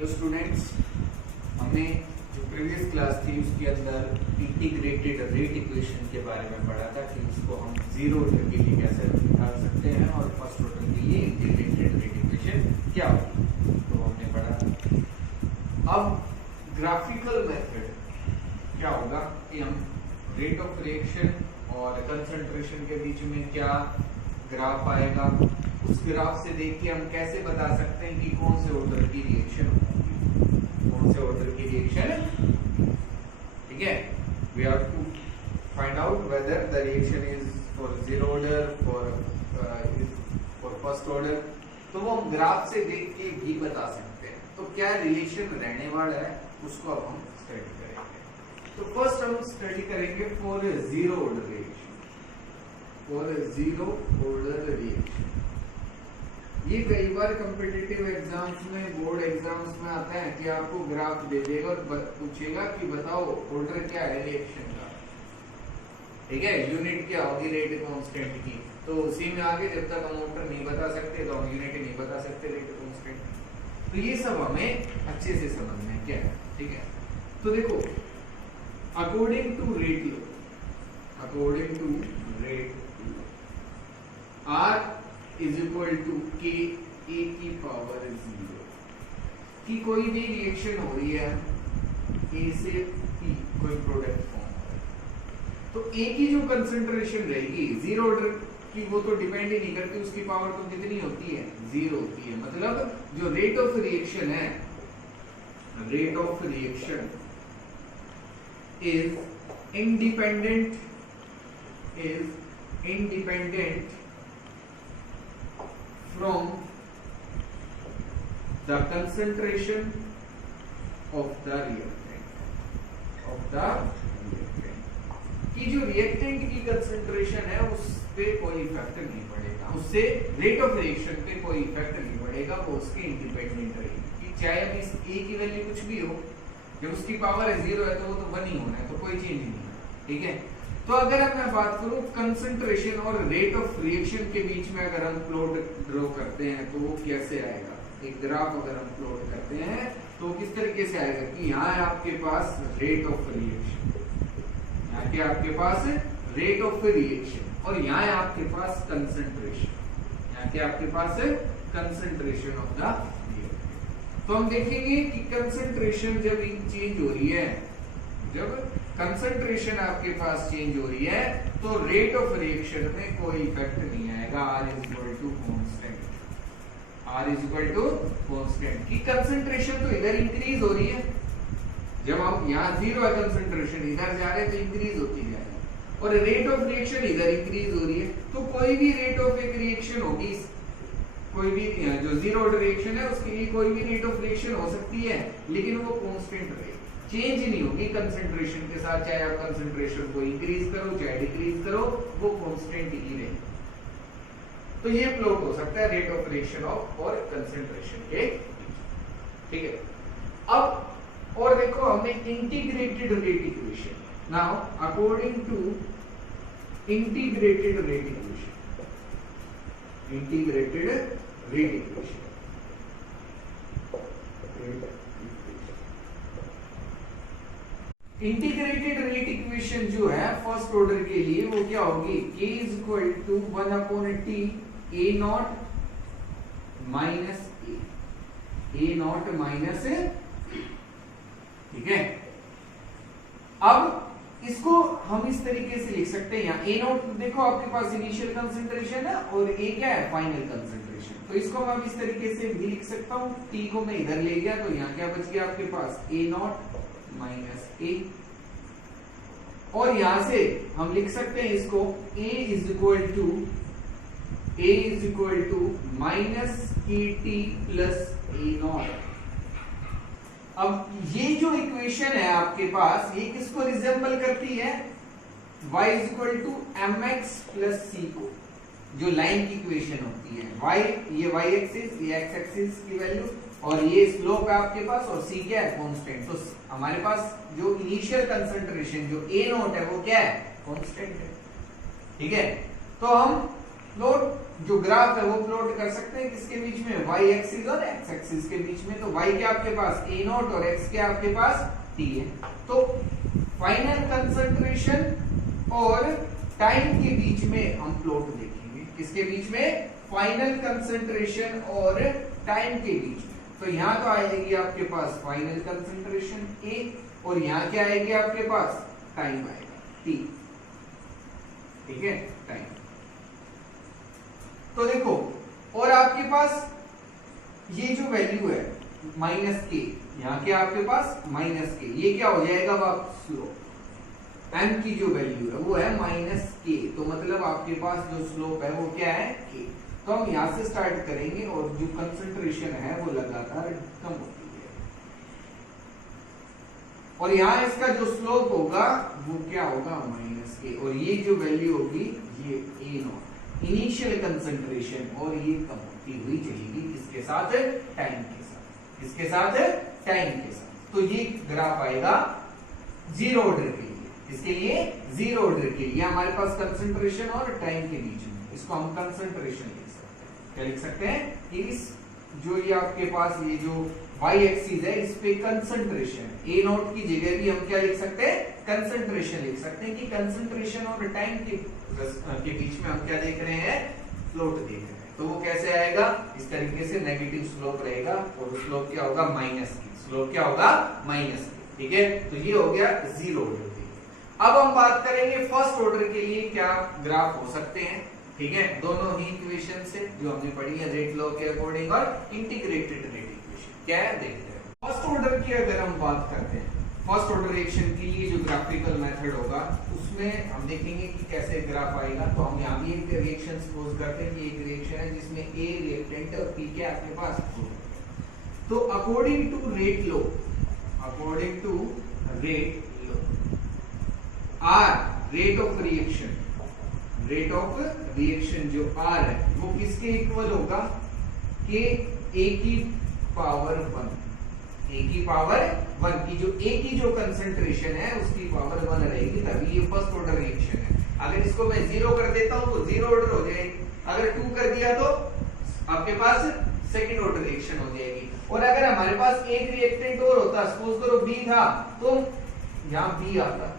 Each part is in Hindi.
तो स्टूडेंट्स, हमने जो प्रीवियस क्लास थी उसके अंदर इंटीग्रेटेड रेट इक्वेशन के बारे में पढ़ा था कि इसको हम जीरो ऑर्डर के लिए कैसे निकाल सकते हैं और फर्स्ट ऑर्डर के लिए इंटीग्रेटेड रेट इक्वेशन क्या होगी, तो हमने पढ़ा। अब ग्राफिकल मेथड क्या होगा कि हम रेट ऑफ रिएक्शन और कंसंट्रेशन के बीच में क्या ग्राफ आएगा, उस ग्राफ से देख के हम कैसे बता सकते हैं कि कौन से ऑर्डर की रिएक्शन होगी, कौन से ऑर्डर की रिएक्शन। ठीक है, we have to find out whether the reaction is for zero order, for first order. तो वो हम ग्राफ से देख के भी बता सकते हैं। तो क्या रिलेशन रहने वाला है उसको अब हम स्टडी करेंगे। तो फर्स्ट हम स्टडी करेंगे for zero order reaction, for zero order reaction. ये कई बार कॉम्पिटिटिव एग्जाम्स में, बोर्ड एग्जाम्स में आता है कि आपको ग्राफ दे देगा और पूछेगा कि बताओ ऑर्डर क्या है रिएक्शन का। ठीक है, यूनिट क्या होगी रेट कांस्टेंट की। तो उसी में आगे जब तक हम ऑर्डर नहीं बता सकते तो हम यूनिट नहीं बता सकते रेट कांस्टेंट। तो ये सब हमें अच्छे से समझना है क्या है। ठीक है, तो देखो according to rate law, according to rate R is equal to k A की पावर 0 कि कोई भी रिएक्शन हो रही है ए से पी, कोई प्रोडक्ट फॉर्म हो रहा है, तो ए की जो कंसंट्रेशन रहेगी जीरो ऑर्डर की, वो तो डिपेंड ही नहीं करती, उसकी पावर तो कितनी होती है, 0 होती है। मतलब जो रेट ऑफ रिएक्शन है, rate of reaction is independent, is independent from the concentration of the reactant, of the reactant कि जो रिएक्टेंट की कंसंट्रेशन है उस पे कोई इफेक्ट नहीं पड़ेगा, उससे रेट ऑफ रिएक्शन पे कोई इफेक्ट नहीं पड़ेगा, वो उसके इंडिपेंडेंट रहेगी। कि चाहे अब इस ए की वैल्यू कुछ भी हो, जब उसकी पावर है 0 है तो वो तो 1 ही होना है, तो कोई चेंज नहीं है। ठीक है, तो अगर अब मैं बात करूं कंसंट्रेशन और रेट ऑफ रिएक्शन के बीच में अगर हम प्लॉट ड्रॉ करते हैं तो वो कैसे आएगा। एक ग्राफ अगर हम प्लॉट करते हैं तो किस तरीके से आएगा कि यहाँ है आपके पास रेट ऑफ रिएक्शन, यहाँ के आपके पास रेट ऑफ रिएक्शन और यहाँ है आपके पास कंसंट्रेशन, यहाँ के आपके पास कंसंट्रेशन ऑफ द रिएक्टेंट। तो हम देखेंगे कि कंसंट्रेशन जब चेंज हो रही है, जब कंसंट्रेशन आपके पास चेंज हो रही है तो रेट ऑफ रिएक्शन में कोई इफेक्ट नहीं आएगा। R is equal to constant, R is equal to constant की कंसंट्रेशन तो इधर इंक्रीज हो रही है, जब हम यहाँ 0 है कंसंट्रेशन, इधर जा रहे हैं तो इंक्रीज होती जा रही है, और रेट ऑफ रिएक्शन इधर इंक्रीज हो रही है। तो कोई भी रेट ऑफ एक रिएक्शन होगी, कोई भी जो जीरो ऑर्डर रिएक्शन है उसके लिए कोई भी रेट ऑफ रिएक्शन हो सकती है, लेकिन वो कांस्टेंट रहेगी, चेंज नहीं होगी कंसंट्रेशन के साथ। चाहे आप कंसंट्रेशन को इंक्रीज करो चाहे डिक्रीज करो, वो कांस्टेंट ही रहेगी। तो ये प्लॉट हो सकता है रेट ऑफ रिएक्शन ऑफ और कंसंट्रेशन के। ठीक है, अब और देखो हमने integrated rate equation. Now according to integrated rate equation, integrated rate equation, integrated rate equation जो है फर्स्ट ऑर्डर के लिए वो क्या होगी, k is equal to 1/t a naught minus a naught minus. ठीक है, अब इसको हम इस तरीके से लिख सकते हैं, यहाँ a नॉट देखो आपके पास इनिशियल कंसंट्रेशन है और a क्या है, फाइनल कंसंट्रेशन। तो इसको मैं इस तरीके से भी लिख सकता हूँ, t को मैं इधर ले गया तो यहाँ क्या बच गया आपके पास, a नॉट माइनस ए, और यहां से हम लिख सकते हैं इसको a is equal to minus E T plus A naught. अब ये जो इक्वेशन है आपके पास, ये किसको रिजेंबल करती है, y is equal to M X plus C को, जो लाइन की इक्वेशन होती है। y ये y एक्सिस, ये x एक्सिस की वैल्यू, और ये स्लोप है आपके पास, और c क्या है, कांस्टेंट। तो हमारे पास जो इनिशियल कंसंट्रेशन जो a नोट है वो क्या है, कांस्टेंट है। ठीक है, तो हम प्लॉट जो ग्राफ है वो प्लॉट कर सकते हैं किसके बीच में, y एक्सिस और x एक्सिस के बीच में। तो y क्या आपके पास a नॉट और x क्या आपके पास t है। तो फाइनल कंसंट्रेशन और टाइम के बीच में हम प्लॉट देखेंगे, किसके बीच में, फाइनल कंसंट्रेशन और टाइम के बीच में। तो यहां तो आएगी आपके पास फाइनल कंसंट्रेशन a और यहां क्या आएगी आपके पास, टाइम आएगा t। ठीक है, टाइम। तो देखो, और आपके पास ये जो वैल्यू है माइनस के, यहाँ क्या आपके पास माइनस के, ये क्या हो जाएगा आप स्लोप, m की जो वैल्यू है वो है माइनस के। तो मतलब आपके पास जो स्लोप है वो क्या है, k। तो हम यहां से स्टार्ट करेंगे और जो कंसंट्रेशन है वो लगातार कम होती है, और यहाँ इसका जो स्लोप होगा वो क्या होगा, माइनस के। और ये जो वैल्यू होगी ये a नॉट इनिशियल कंसंट्रेशन, और ये कम होती हुई चलेगी किसके साथ, टाइम के साथ। किसके साथ, टाइम के साथ। तो ये ग्राफ आएगा जीरो ऑर्डर के लिए, किसके लिए, जीरो ऑर्डर के लिए। हमारे पास कंसंट्रेशन और टाइम के बीच में, इसको हम कंसंट्रेशन लिख सकते हैं। क्या लिख सकते हैं, इस जो ये आपके पास ये जो y एक्सिस है इस पे कंसंट्रेशन, a नॉट की जगह भी हम क्या लिख सकते हैं, कंसंट्रेशन लिख सकते हैं कि कंसंट्रेशन और टाइम के बीच में हम क्या देख रहे हैं, प्लॉट देख रहे हैं। तो वो कैसे आएगा, इस तरीके से नेगेटिव स्लोप रहेगा, और स्लोप क्या होगा, माइनस की। स्लोप क्या होगा, माइनस की। ठीक है, तो ये हो गया जीरो ऑर्डर के लिए। अब हम बात करेंगे फर्स्ट ऑर्डर के लिए क्या ग्राफ हो सकते हैं। ठीक है, दोनों ही इक्वेशन से जो हमने पढ़ी है रेट लॉ के अकॉर्डिंग और इंटीग्रेटेड रेट इक्वेशन, क्या है देखते हैं। फर्स्ट ऑर्डर की अगर हम बात करते हैं, फर्स्ट ऑर्डर रिएक्शन के लिए जो ग्राफिकल मेथड होगा उसमें हम देखेंगे कि कैसे ग्राफ आएगा। तो हम यहाँ भी एक रिएक्शन सपोज करते हैं कि एक रिएक्शन है जिसमें A रिएक्टेंट और P क्या आपके पास हो। तो according to rate law, according to rate law, R rate of reaction, rate of reaction जो R है वो किसके इक्वल होगा, कि A की पावर 1, A की पावर 1 की जो A की जो कंसंट्रेशन है उसकी पावर 1 रहेगी, तभी ये फर्स्ट ऑर्डर रिएक्शन है। अगर इसको मैं जीरो कर देता हूं तो जीरो ऑर्डर हो जाएगी, अगर 2 कर दिया तो आपके पास सेकंड ऑर्डर रिएक्शन हो जाएगी। और अगर हमारे पास एक रिएक्टेंट और होता, सपोज करो B था, तो यहाँ B आता।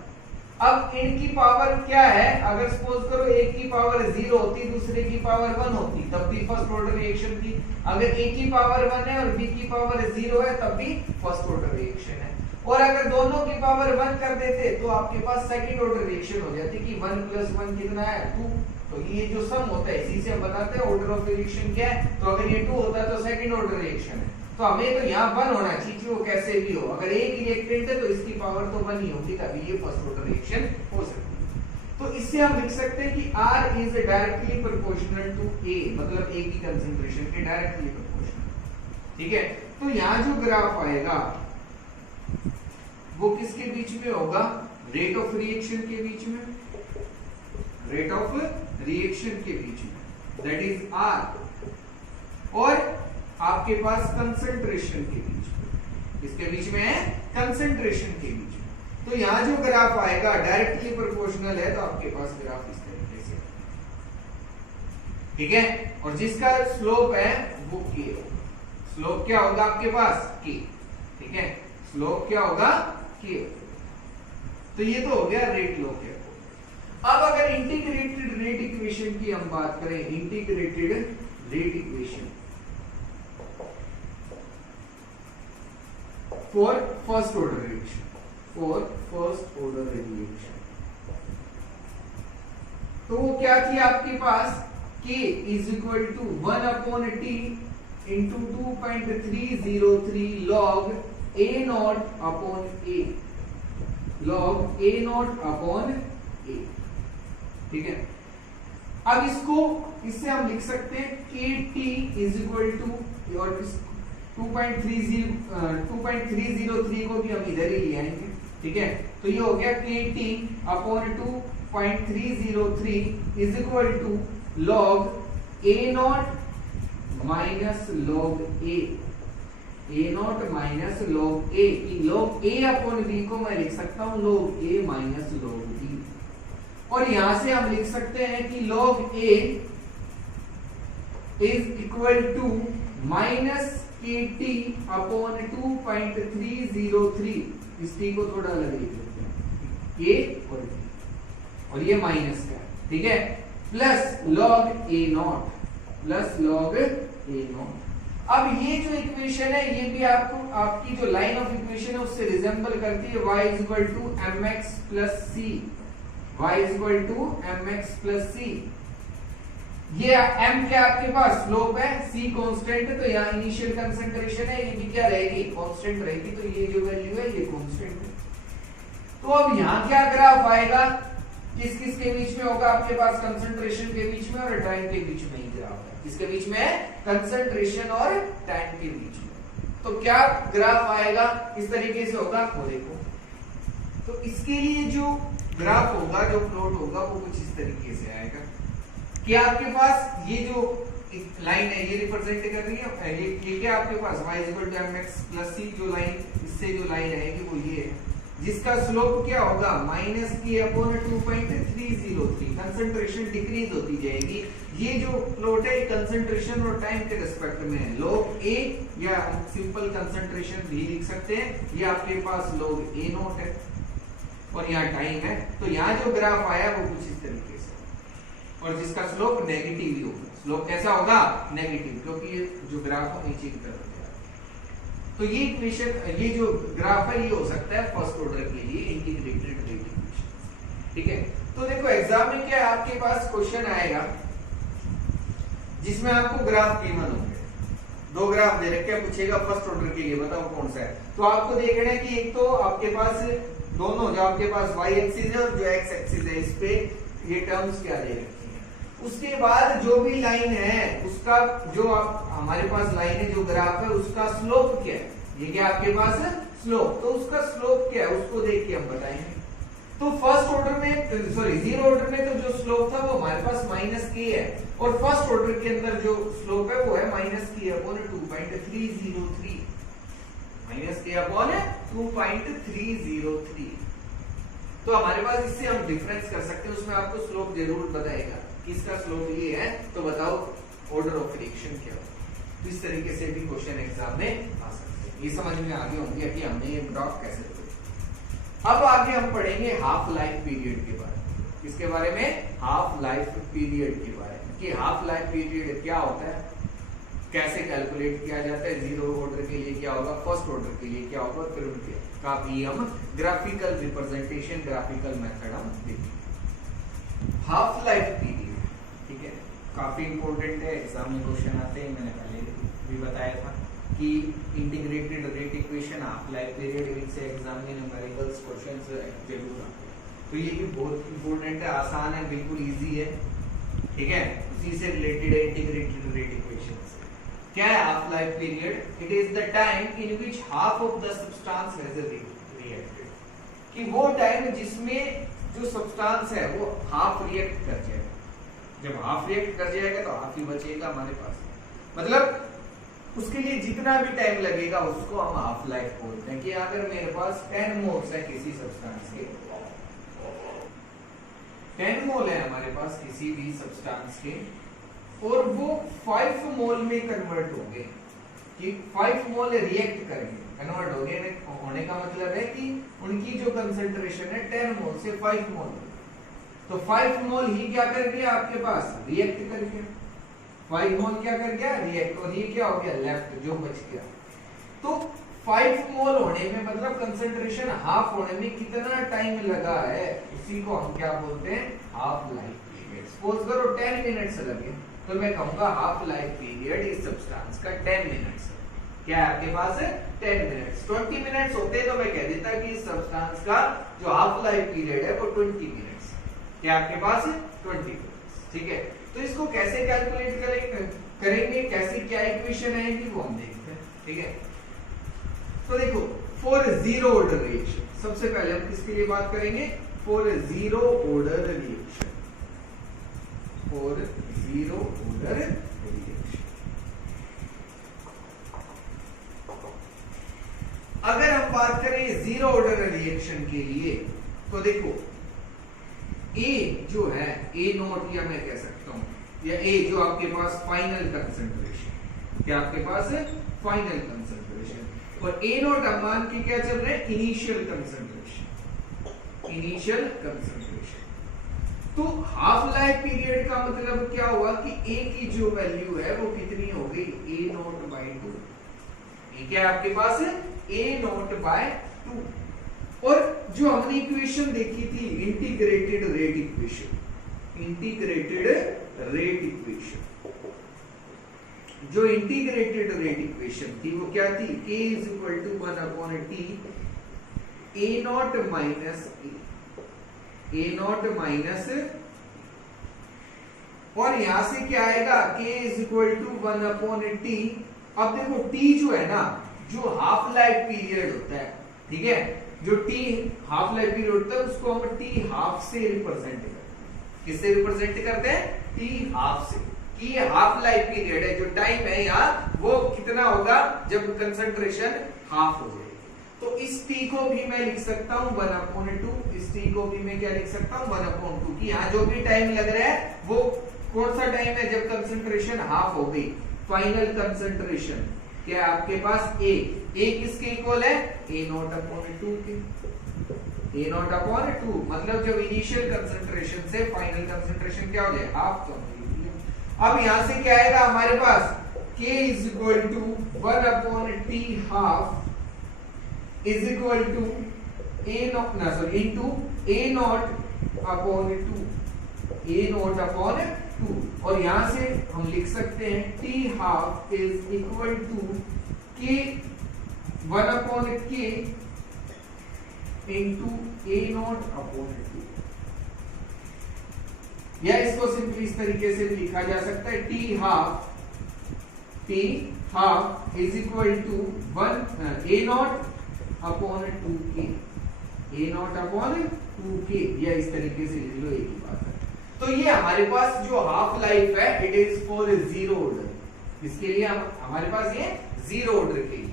अब इनकी पावर क्या है, अगर सपोज करो एक की पावर 0 होती, दूसरे की पावर 1 होती, तब भी फर्स्ट ऑर्डर रिएक्शन थी। अगर A की पावर 1 है और B की पावर 0 है तब भी फर्स्ट ऑर्डर रिएक्शन है। और अगर दोनों की पावर 1 कर देते तो आपके पास सेकंड ऑर्डर रिएक्शन हो जाती कि 1 + 1 कितना है, 2। तो ये जो सम होता है इसी से हम बताते हैं ऑर्डर ऑफ रिएक्शन क्या है। तो अगर ये 2 होता है तो सेकंड ऑर्डर रिएक्शन है। तो हमें तो यहाँ 1 होना चाहिए, वो कैसे भी हो। अगर एक रिएक्टेंट है तो इसकी पावर तो 1 ही होगी, तभी ये फर्स्ट ऑर्डर रिएक्शन हो सकती है। तो इससे हम लिख सकते हैं कि R is directly proportional to A, मतलब A की कंसंट्रेशन के डायरेक्टली प्रोपोर्शनल। ठीक है, तो यहाँ जो ग्राफ आएगा वो किसके बीच में होगा, रेट ऑफ रिएक्शन के बीच में, रेट ऑफ रिएक्शन के बीच में, दैट इज R, और आपके पास कंसंट्रेशन के बीच में। इसके बीच में है कंसंट्रेशन के बीच में। तो यहां जो ग्राफ आएगा डायरेक्टली प्रोपोर्शनल है, तो आपके पास ग्राफ इस तरीके से, ठीक है। और जिसका स्लोप है वो k, स्लोप क्या होगा आपके पास k, ठीक है, स्लोप क्या होगा k। तो ये तो हो गया रेट लॉ के। अब अगर इंटीग्रेटेड रेट इक्वेशन की हम बात करें, integrated rate equation for first order reaction, for first order reaction, तो वो क्या थी आपके पास, k = 1/t into 2.303 log A0/A, log A0/A, ठीक है। अब इससे हम लिख सकते हैं kt = और 2.303 को भी हम इधर ही ले आएंगे, ठीक है। तो ये हो गया kt/2.303 = log A0 - log A, A0 - log A, log A/B को मैं लिख सकता हूं log A - log B। और यहां से हम लिख सकते हैं कि log A is equal to minus KT upon 2.303। इस T को थोड़ा अलग लिख लेते हैं, K और T, और ये माइनस का, ठीक है, plus log A0, plus log A0। अब ये जो इक्वेशन है ये भी आपको आपकी जो लाइन ऑफ इक्वेशन है उससे रिजेंबल करती है, y is equal to mx plus c, y is equal to mx plus c। ये m क्या आपके पास स्लोप है, c कांस्टेंट है, तो यहाँ इनिशियल कंसंट्रेशन है, ये भी क्या रहेगी, कांस्टेंट रहेगी, तो ये जो वैल्यू है ये कांस्टेंट है। तो अब यहाँ क्या ग्राफ आएगा, किस किस के बीच में होगा, आपके पास कंसंट्रेशन के बीच में और टाइम के बीच में ही ग्राफ है। किसके बीच में है, कंसंट्रेशन और टाइम के बीच में। तो क्या ग्राफ आएगा, इस तरीके से होगा, वो देखो। तो इसके लिए जो ग्राफ होगा, जो प्लॉट होगा, वो कुछ इस तरीके से आएगा कि आपके पास ये जो लाइन है ये रिप्रेजेंट कर रही है, ये क्या आपके पास y = mx + c, जो लाइन इससे जो लाइन आएगी वो ये है, जिसका स्लोप क्या होगा, -k/2.303। कंसंट्रेशन डिक्रीज होती जाएगी। ये जो प्लॉट है कंसंट्रेशन और टाइम के रिस्पेक्ट में है, log a या सिंपल कंसंट्रेशन भी लिख सकते हैं, ये आपके पास log A0 है और यहाँ टाइम है। तो यहाँ जो ग्राफ आया वो कुछ इस तरीके से, और जिसका स्लोप नेगेटिव ही होगा। स्लोप कैसा होगा, नेगेटिव, क्योंकि ये जो ग्राफ है नीचे की तरफ है। तो ये इक्वेशन, ये जो ग्राफ है ये हो सकता है फर्स्ट ऑर्डर के लिए इंटीग्रेटेड रेट इक्वेशन, ठीक है। तो देखो एग्जाम में क्या आपके पास क्वेश्चन आएगा जिसमें आपको ग्राफ गिवन होंगे, दो ग्राफ दे रखे हैं, पूछेगा फर्स्ट ऑर्डर के लिए बताओ कौन सा है। तो आपको देखना है कि एक तो आपके पास दोनों, जो आपके पास y एक्सिस है और जो x एक्सिस है, इस पे ये टर्म्स क्या दे रखी है। उसके बाद जो भी लाइन है उसका, जो आप हमारे पास लाइन है, जो ग्राफ है, उसका स्लोप क्या है, ये क्या आपके पास है स्लोप, तो उसका स्लोप क्या है उसको देख के हम बताएंगे। तो फर्स्ट ऑर्डर में, सॉरी जीरो ऑर्डर में तो जो स्लोप था वो हमारे पास -k है, और फर्स्ट ऑर्डर के अंदर जो स्लोप है वो है -k/2.303, -k/2.303। तो हमारे पास इससे हम डिफरेंस कर सकते हैं, उसमें आपको स्लोप जरूर बताएगा, किसका स्लोप ये है, तो बताओ ऑर्डर ऑफ रिएक्शन क्या हो। तो इस तरीके से भी क्वेश्चन एग्जाम में आ सकते हैं। ये समझ में आगे होंगे कि हमने ये ग्राफ कैसे बनाया। अब आगे हम पढ़ेंगे हाफ लाइफ पीरियड के बारे में। किसके बारे में, हाफ लाइफ पीरियड के बारे में, कि हाफ लाइफ पीरियड क्या होता है, कैसे कैलकुलेट किया जाता है, जीरो ऑर्डर के लिए क्या होगा, फर्स्ट ऑर्डर के लिए क्या होगा, फिर उनके काफी हम ग्राफिकल रिप्रेजेंटेशन, ग्राफिकल मेथड हम देखेंगे। हाफ लाइफ पीरियड, ठीक है, काफी इंपॉर्टेंट है, एग्जाम में क्वेश्चन आते हैं। मैंने पहले भी बताया था कि integrated rate equation, half life period, इनसे एग्जाम में न्यूमेरिकल्स क्वेश्चंस जरूर आते हैं। तो ये भी बहुत इंपॉर्टेंट है, आसान है, बिल्कुल इजी है, ठीक है, उसी से रिलेटेड है इंटीग्रेटेड रेट इक्वेशन। क्या है half life period, it is the time in which half of the substance has reacted, कि वो टाइम जिसमें जो सब्सटेंस है वो हाफ रिएक्ट कर जाएगा। जब हाफ रिएक्ट कर जाएगा तो हाफ ही बचेगा हमारे पास, मतलब उसके लिए जितना भी टाइम लगेगा उसको हम हाफ लाइफ बोलते हैं। कि अगर मेरे पास 10 मोल्स है किसी सब्सटेंस के, 10 मोल है हमारे पास किसी भी सब्सटेंस के, और वो 5 मोल में कन्वर्ट होंगे, कि 5 मोल रिएक्ट करेंगे, कन्वर्ट होंगे, होने का मतलब है कि उनकी जो कंसंट्रेशन है 10 मोल से 5 मोल, तो 5 मोल ही क्या कर गया आपके पास, रिएक्ट कर गया। 5 मोल क्या कर गया, रिएक्ट, और ये क्या हो गया, लेफ्ट, जो बच गया। तो 5 मोल होने में, मतलब कंसंट्रेशन हाफ होने में कितना टाइम लगा है, उसी को हम क्या बोलते हैं, हाफ लाइफ पीरियड। सपोज करो 10 मिनट्स लगे, तो मैं कहूंगा हाफ लाइफ पीरियड इस सब्सटेंस का 10 मिनट्स है। क्या है आपके पास है 10 मिनट्स। 20 मिनट्स होते तो मैं कह देता कि इस सब्सटेंस का जो हाफ लाइफ पीरियड है वो 20 मिनट्स है। क्या आपके पास है 20 मिनट्स, ठीक है। तो इसको कैसे कैलकुलेट करेंगे, कैसे क्या इक्वेशन आएगी वो हम देखते हैं, ठीक है। तो देखो फॉर जीरो ऑर्डर रिएक्शन, सबसे पहले हम किसके लिए बात करेंगे, for zero order reaction, for zero order reaction. अगर हम बात करें जीरो ऑर्डर रिएक्शन के लिए, तो देखो A जो है A0, या मैं कह सकता हूं या ए जो आपके पास फाइनल कंसंट्रेशन, क्या आपके पास है फाइनल कंसंट्रेशन, और ए नॉट अब मान के क्या चल रहे हैं इनिशियल कंसंट्रेशन, इनिशियल कंसंट्रेशन। तो हाफ लाइफ पीरियड का मतलब क्या हुआ कि ए की जो वैल्यू है वो कितनी हो गई ए नॉट बाय 2, ये क्या आपके पास है ए नॉट बाय 2। और जो हमने इक्वेशन देखी थी integrated rate equation, integrated rate equation, जो इंटीग्रेटेड रेट इक्वेशन थी वो क्या थी k is equal to 1/t a naught minus A naught minus, और यहां से क्या आएगा k is equal to 1/t। अब देखो t जो है ना, जो हाफ लाइफ पीरियड होता है, ठीक है, जो t हाफ लाइफ पीरियड होता है उसको हम t हाफ से रिप्रेजेंट करते हैं। किससे रिप्रेजेंट करते हैं t हाफ से, कि ये हाफ लाइफ पीरियड है, जो टाइम है यहाँ वो कितना होगा जब कंसंट्रेशन हाफ हो जाएगी। तो इस t को भी मैं लिख सकता हूँ 1/2, इस t को भी मैं क्या लिख सकता हूँ 1/2, कि यहाँ जो भी टाइम लग रहा है वो कौन सा टाइम है जब कंसंट्रेशन हाफ हो गई, फाइनल कंसंट्रेशन क्या आपके पास a किसके इक्वल है a नॉट अपॉन 2 के, a नॉट अपॉन 2 मतलब जब इनिशियल कंसंट्रेशन से फाइनल कंसंट्रेशन क्या हो जाए हाफ। अब यहां से क्या आएगा हमारे पास k is equal to 1/t half is equal to a naught into a naught upon 2, a naught upon 2, और यहां से हम लिख सकते हैं t half is equal to k 1/k इनटू a नॉट अपॉन 2, या इसको सिंपली इस तरीके से लिखा जा सकता है t half is equal to 1 a naught upon 2k, a naught upon 2k, या इस तरीके से लिख लो, एक ही बात है। तो ये हमारे पास जो हाफ लाइफ है it is for zero order, इसके लिए हमारे पास ये जीरो ऑर्डर के लिए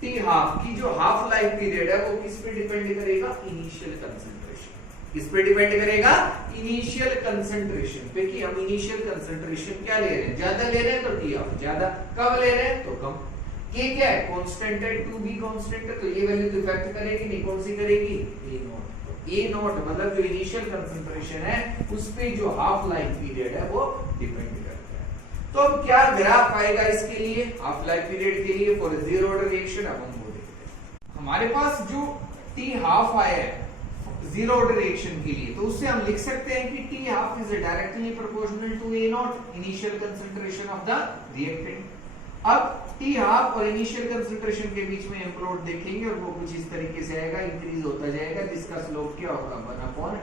टी हाफ की जो हाफ लाइफ पीरियड है वो किस पे डिपेंड करेगा इनिशियल कंसंट्रेशन, किस पे डिपेंड करेगा इनिशियल कंसंट्रेशन पे, कि हम इनिशियल कंसंट्रेशन क्या ले रहे हैं, ज्यादा ले रहे हैं तो टी हाफ ज्यादा, कम ले रहे हैं तो कम। k क्या है कांस्टेंट है, 2b कांस्टेंट है, तो ये वैल्यू तो इफेक्ट करेगी नहीं, कौन सी करेगी a नॉट, a नॉट मतलब जो इनिशियल कंसंट्रेशन है उस पे जो हाफ लाइफ पीरियड है वो डिपेंड करता है। तो अब क्या ग्राफ आएगा इसके लिए हाफ लाइफ पीरियड के लिए फॉर जीरो ऑर्डर रिएक्शन, अब हम वो देखते हैं। हमारे पास जो t हाफ आया है जीरो ऑर्डर रिएक्शन के लिए, तो उससे हम लिख सकते हैं कि t half is directly proportional to a naught initial concentration of the reactant. अब t हाफ और इनिशियल कंसंट्रेशन के बीच में एम्प्लॉट देखेंगे और वो कुछ इस तरीके से आएगा, इंक्रीज होता जाएगा, जिसका स्लोप क्या होगा 1/2,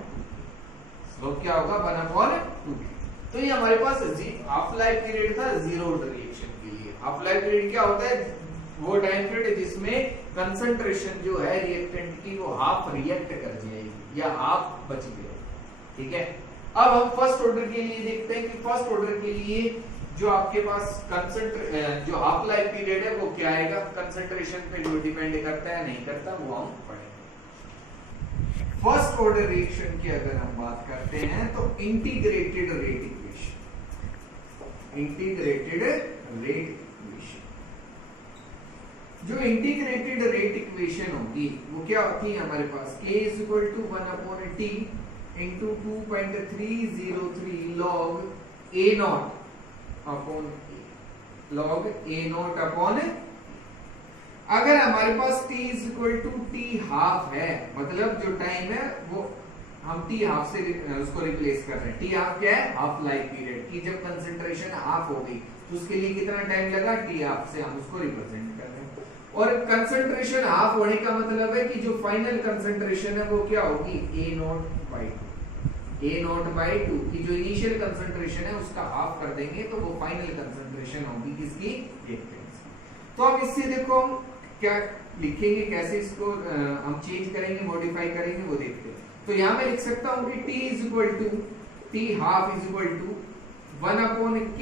स्लोप क्या होगा 1/2। तो ये हमारे पास हाफ लाइफ पीरियड था जीरो ऑर्डर रिएक्शन के लिए। हाफ लाइफ पीरियड क्या होता है, वो टाइम पीरियड जिसमें कंसंट्रेशन जो है रिएक्टेंट की वो हाफ रिएक्ट कर जाएगी या हाफ बच गया, ठीक है। अब हम फर्स्ट ऑर्डर के लिए देखते हैं कि फर्स्ट ऑर्डर के लिए जो आपके पास जो हाफ लाइफ पीरियड है वो क्या आएगा, कंसंट्रेशन पे जो डिपेंड करता है नहीं करता वो हम पढ़ेंगे। फर्स्ट ऑर्डर रिएक्शन की अगर हम बात करते हैं तो integrated rate equation, integrated rate equation, जो इंटीग्रेटेड रेट इक्वेशन होगी वो क्या होती है हमारे पास k is equal to 1/t into 2.303 log a naught upon log a naught upon, अगर हमारे पास t is equal to t half है, मतलब जो टाइम है वो हम t हाफ से उसको रिप्लेस कर रहे हैं। t हाफ क्या है हाफ लाइफ पीरियड की, जब कंसंट्रेशन हाफ हो गई तो उसके लिए कितना टाइम लगा, t हाफ से हम उसको रिप्रेजेंट कर रहे हैं। और कंसंट्रेशन हाफ होने का मतलब है कि जो फाइनल कंसंट्रेशन है वो क्या होगी a naught by 2, a naught by 2 की जो इनिशियल कंसंट्रेशन है उसका हाफ कर देंगे तो वो फाइनल कंसंट्रेशन होगी किसकी रिएक्टेंट। तो अब इससे देखो हम क्या लिखेंगे, कैसे इसको हम चेंज करेंगे, मॉडिफाई करेंगे वो देखते हैं। तो यहां मैं लिख सकता हूं कि t is equal to t half is equal to 1/k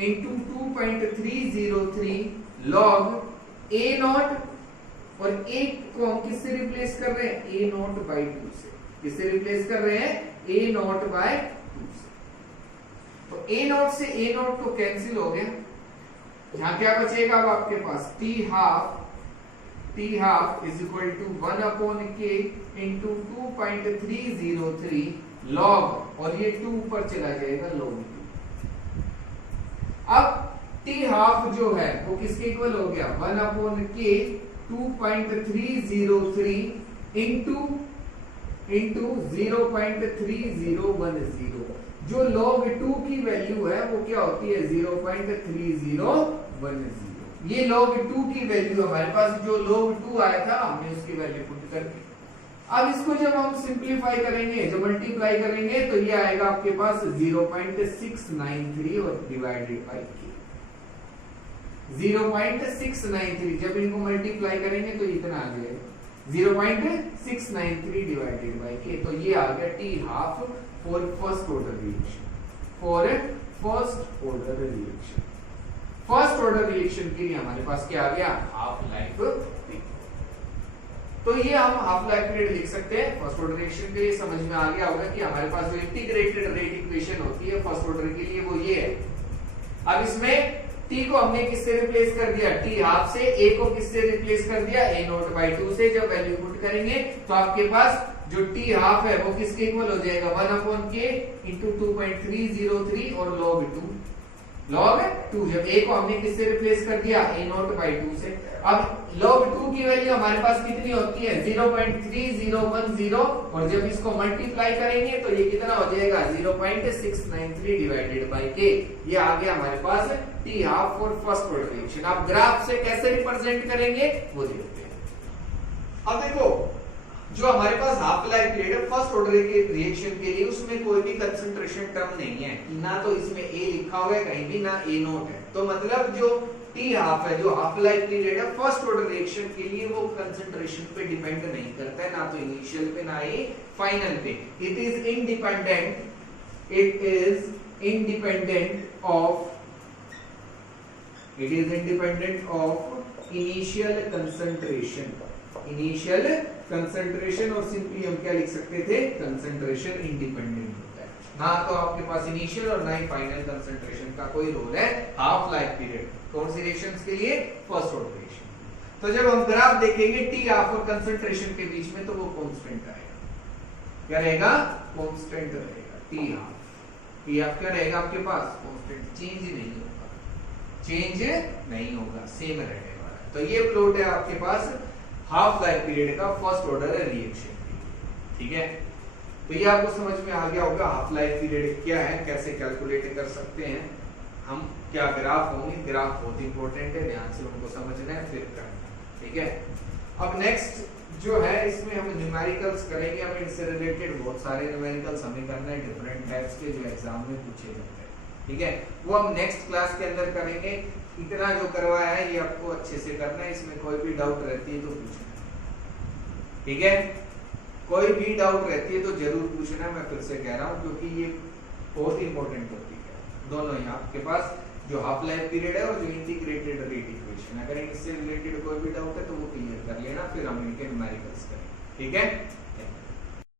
into 2.303 log a naught, और a को हम किससे रिप्लेस कर रहे हैं a नॉट बाय 2 से, किससे रिप्लेस कर रहे हैं a नॉट बाय 2। 2 से। तो a नॉट से a नॉट तो कैंसिल हो गया, यहां क्या बचेगा अब आपके पास t half is equal to 1 upon k into 2.303 log, और ये 2 ऊपर चला जाएगा log 2। अब t हाफ जो है वो किसके इक्वल हो गया 1 अपॉन k 2.303 इंटू 0.3010। जो log 2 की वैल्यू है वो क्या होती है 0.3010। ये log 2 की वैल्यू हमारे पास जो log 2 आया था हमने उसकी वैल्यू पुट कर दी। अब इसको जब हम सिंप्लीफाई करेंगे, जब मल्टीप्लाई करेंगे तो ये आएगा आपके पास 0.693 और डिवाइडेड बाई k 0.693। जब इनको मल्टीप्लाई करेंगे तो इतना आ जाएगा 0.693 डिवाइडेड बाई k। तो ये आ गया t half for first order reaction, first order reaction के लिए हमारे पास क्या आ गया हाफ लाइफ पीरियड। तो ये हम हाफ लाइफ पीरियड लिख सकते हैं फर्स्ट ऑर्डर रिएक्शन के लिए। समझ में आ गया होगा कि हमारे पास जो इंटीग्रेटेड रेट इक्वेशन होती है फर्स्ट ऑर्डर के लिए वो ये है। अब इसमें t को हमने किससे रिप्लेस कर दिया t हाफ से, a को किससे रिप्लेस कर दिया a नॉट बाई 2 से। जब वैल्यू पुट करेंगे तो आपके पास जो t हाफ है वो किसके इक्वल हो जाएगा 1 अपॉन k इंटू 2.303 और log 2। जब a को हमने किससे रिप्लेस कर दिया a नॉट बाई 2 से। अब log 2 की वैल्यू हमारे पास कितनी होती है 0.3010, और जब इसको मल्टीप्लाई करेंगे तो ये कितना हो जाएगा 0.693 डिवाइडेड बाई k। ये आ गया हमारे पास t half for first order reaction. आप ग्राफ से कैसे रिप्रेजेंट करेंगे वो देखते हैं। अब देखो जो हमारे पास हाफ लाइफ पीरियड है फर्स्ट ऑर्डर के रिएक्शन के लिए उसमें कोई भी कंसंट्रेशन टर्म नहीं है, ना तो इसमें a लिखा हुआ है कहीं भी, ना a नॉट है। तो मतलब जो t हाफ है, जो हाफ लाइफ पीरियड है फर्स्ट ऑर्डर रिएक्शन के लिए, वो कंसंट्रेशन पे डिपेंड नहीं करता है, ना तो इनिशियल पे ना ही फाइनल पे। It is independent of initial concentration, और सिंपली हम क्या लिख सकते थे कंसंट्रेशन इंडिपेंडेंट होता है। ना तो आपके पास इनिशियल और ना ही फाइनल कंसंट्रेशन का कोई रोल है हाफ लाइफ पीरियड कौन सी रिएक्शंस के लिए फर्स्ट ऑर्डर रिएक्शन। तो जब हम ग्राफ देखेंगे t हाफ और कंसंट्रेशन के बीच में तो वो कांस्टेंट आएगा। क्या रहेगा कांस्टेंट रहेगा t हाफ क्या रहेगा आपके पास कांस्टेंट, चेंज नहीं होगा सेम रहने वाला है। तो ये प्लॉट है आपके पास हाफ लाइफ पीरियड का फर्स्ट ऑर्डर रिएक्शन। ठीक है, तो ये आपको समझ में आ गया होगा हाफ लाइफ पीरियड क्या है, कैसे कैलकुलेट कर सकते हैं हम, क्या ग्राफ होंगे। ग्राफ बहुत इंपॉर्टेंट है, ध्यान से उनको समझना है फिर करना। ठीक है, अब नेक्स्ट जो है इसमें हम न्यूमेरिकल्स करेंगे। हमें इससे रिलेटेड बहुत सारे न्यूमेरिकल्स हमें करना है डिफरेंट टाइप्स के जो एग्जाम में पूछे जाते हैं। ठीक है, वो हम नेक्स्ट क्लास के अंदर करेंगे। इतना जो करवाया है ये आपको अच्छे से करना है, इसमें कोई भी डाउट रहती है तो पूछना। ठीक है, कोई भी डाउट रहती है तो जरूर पूछना, मैं फिर से कह रहा हूँ, क्योंकि ये बहुत इंपॉर्टेंट टॉपिक है दोनों ही। आपके पास जो हाफ लाइफ पीरियड है और जो इंटीग्रेटेड रेट इक्वेशन, अगर इससे रिलेटेड कोई भी डाउट है तो वो क्लियर कर लेना, फिर हम इनके न्यूमेरिकल्स करेंगे। ठीक है।